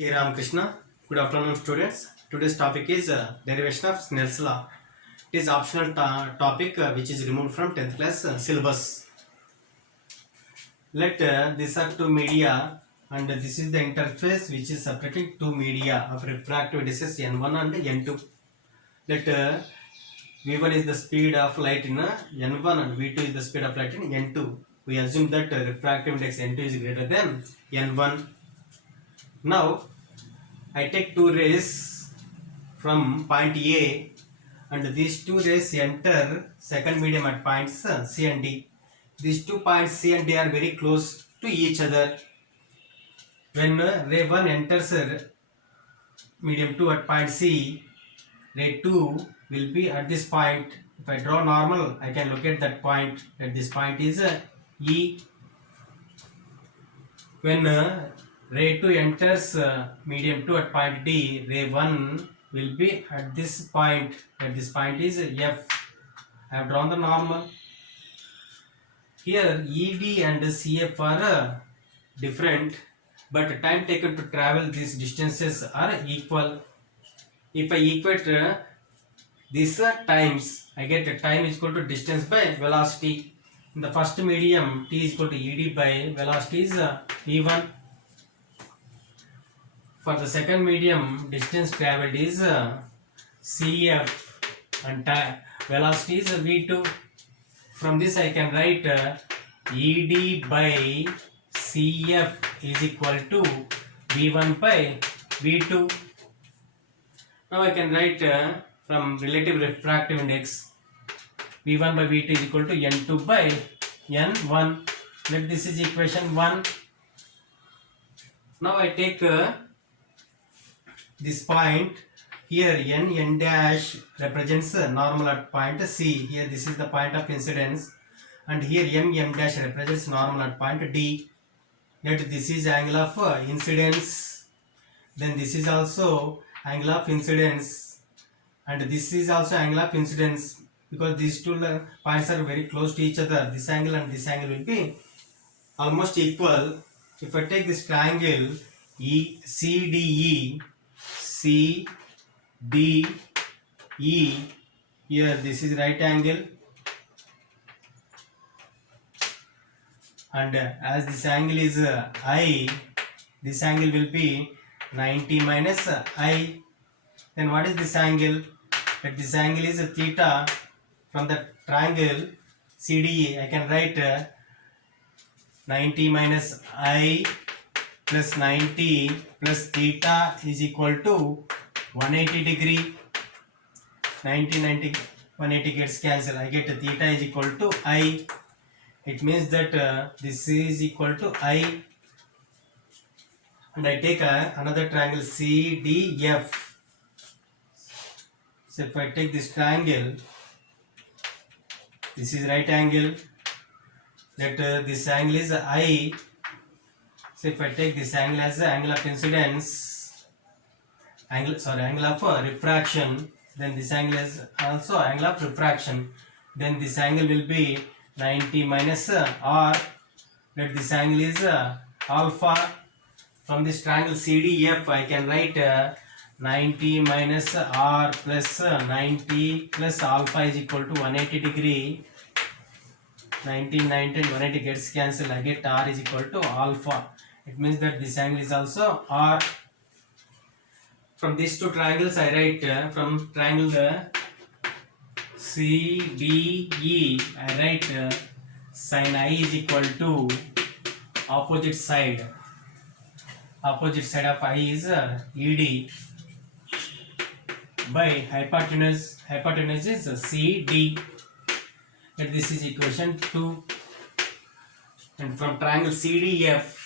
Hey Ramakrishna, good afternoon students. Today's topic is derivation of Snell's law. It is optional topic which is removed from 10th class syllabus. Let these are two media and this is the interface which is separating two media of refractive indices N1 and N2. Let V1 is the speed of light in N1 and V2 is the speed of light in N2. We assume that refractive index N2 is greater than N1. Now I take two rays from point A and these two rays enter second medium at points C and D. These two points C and D are very close to each other. When ray 1 enters medium 2 at point C, ray 2 will be at this point. If I draw normal, I can locate that point. At this point is E. When ray 2 enters medium 2 at point D, ray 1 will be at this point. At this point is F. I have drawn the normal. Here ED and CF are different, but time taken to travel these distances are equal. If I equate these times, I get time is equal to distance by velocity. In the first medium, T is equal to ED by velocity is V1. For the second medium, distance traveled is CF and velocity is V2. From this I can write ED by CF is equal to V1 by V2. Now I can write from relative refractive index V1 by V2 is equal to N2 by N1. Let this is equation 1. Now I take this point here N dash represents normal at point C. Here this is the point of incidence and here M dash represents normal at point D. Let this is angle of incidence, then this is also angle of incidence and this is also angle of incidence, because these two points are very close to each other. This angle and this angle will be almost equal. If I take this triangle CDE, here this is right angle and as this angle is I, this angle will be 90 minus I. Then what is this angle? That this angle is theta. From the triangle CDE I can write 90 minus I plus 90 plus theta is equal to 180 degree. 90 180 gets cancelled. I get theta is equal to I. It means that this is equal to I. And I take another triangle CDF. So if I take this triangle, this is right angle. That this angle is I. So if I take this angle as the angle of incidence, angle of refraction, then this angle is also angle of refraction. Then this angle will be 90 minus R. Let this angle is alpha. From this triangle CDF I can write 90 minus R plus 90 plus alpha is equal to 180 degree. 90 and 180 gets cancelled. I get R is equal to alpha. It means that this angle is also R. From these two triangles I write from triangle CDE I write sin I is equal to opposite side. Opposite side of I is ED by hypotenuse. Hypotenuse is CD. And this is equation 2. And from triangle CDF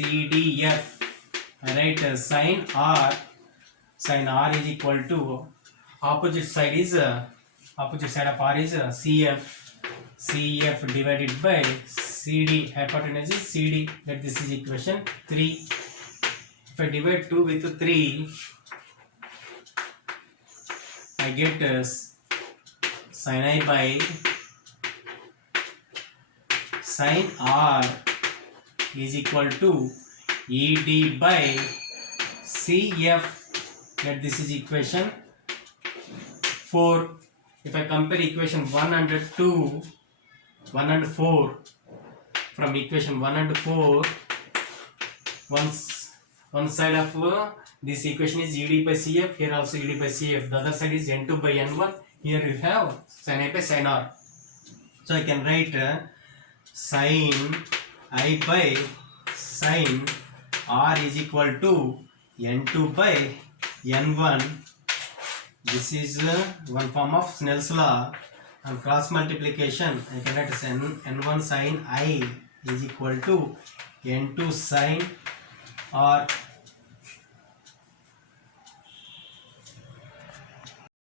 I write sin R. Sin R is equal to opposite side of R is CF. CF divided by CD. Hypotenuse is CD. That this is equation 3. If I divide 2 with 3, I get sin I by sin R is equal to ED by CF. Let this is equation 4. If I compare equation 1 and 2, 1 and 4, from equation 1 and 4, one side of this equation is ED by CF, here also ED by CF, the other side is N2 by N1, here you have sin A by sin R. So I can write sin I by sin R is equal to N2 by N1. This is one form of Snell's law. And cross multiplication, I can write N1 sin I is equal to N2 sin R